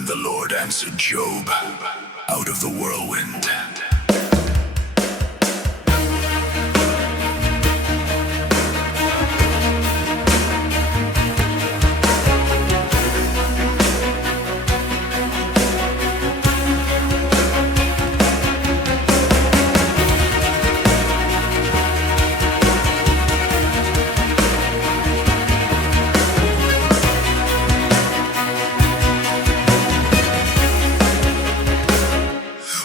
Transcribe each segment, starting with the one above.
And the Lord answered Job out of the whirlwind.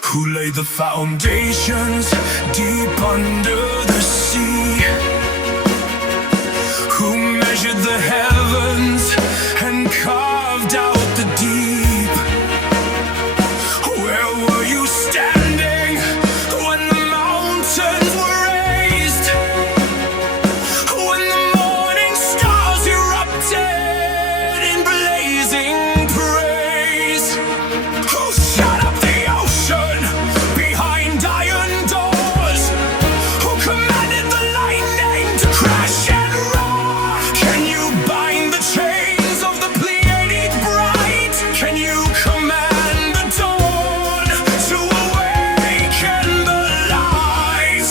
Who laid the foundations deep under the sea? Who measured the heavens and carved out the deep? Where were you standing when the mountains were raised? When the morning stars erupted in blazing praise? Who shut up the ocean behind iron doors? Who commanded the lightning to crash and roar? Can you bind the chains of the Pleiadic bright? Can you command the dawn to awaken the light?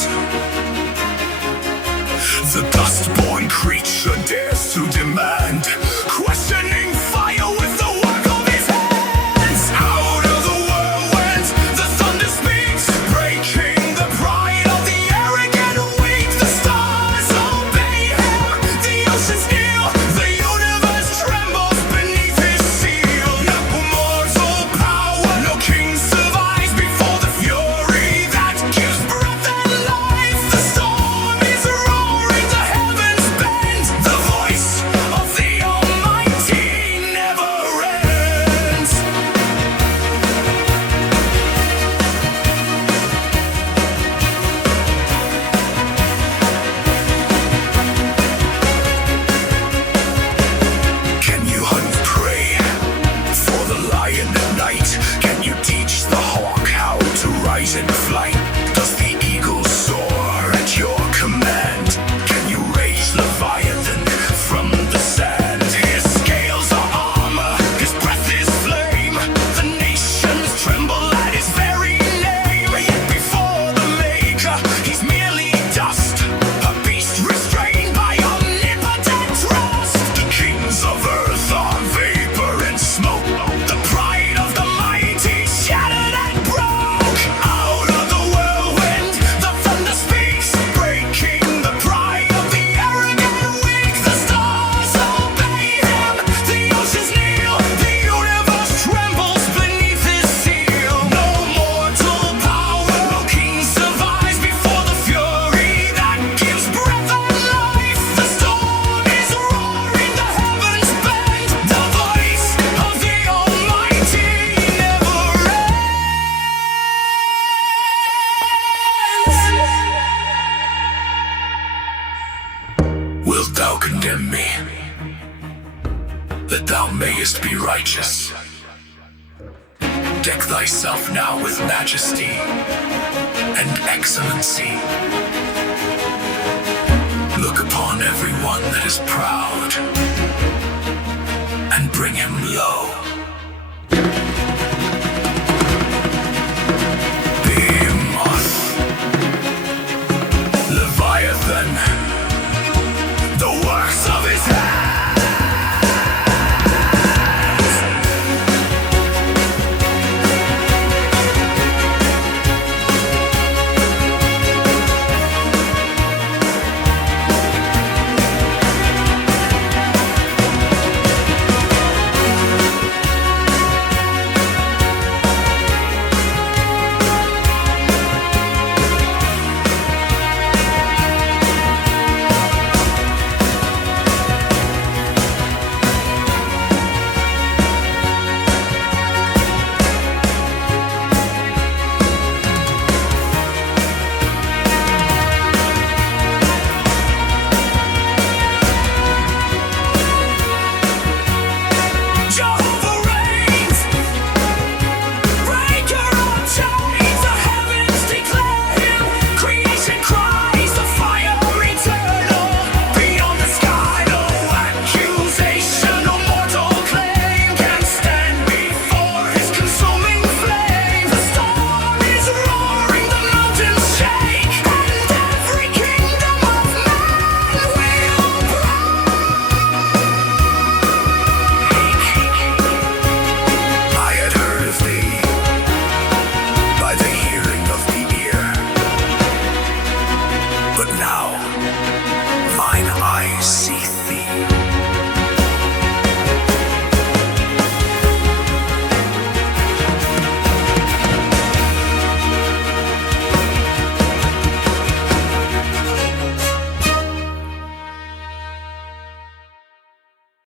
The dust-born creature dares to demand, questioning fire with the work of his hands. Out of the whirlwind, the thunder speaks, breaking the pride of the arrogant weak. The stars obey him, the oceans kneel, the universe trembles beneath his seal. No mortal power, no king survives before the fury that gives breath and life. The storm is roaring, the heavens bend, the voice of the Almighty never ends. Can you hunt prey for the lion at night? Can you teach the hawk how to rise in flight? Does the eagle soar at your command? Can you raise Leviathan from the sand? His scales are armor, his breath is flame. The nations tremble at his very name. Yet before the maker, he's merely dust, a beast restrained by omnipotent trust. The kings of earth are vapor and smoke, the pride of the mighty shattered and broke. Out of the whirlwind, the thunder speaks, breaking the pride of the arrogant weak. The stars obey him, the oceans kneel, the universe trembles beneath his seal. No mortal power, no king survives before the fury that gives breath and life. The storm is roaring, the heavens bend, the voice of the Almighty never ends. Wilt thou condemn me, that thou mayest be righteous? Deck thyself now with majesty and excellency. Look upon everyone that is proud, and bring him low.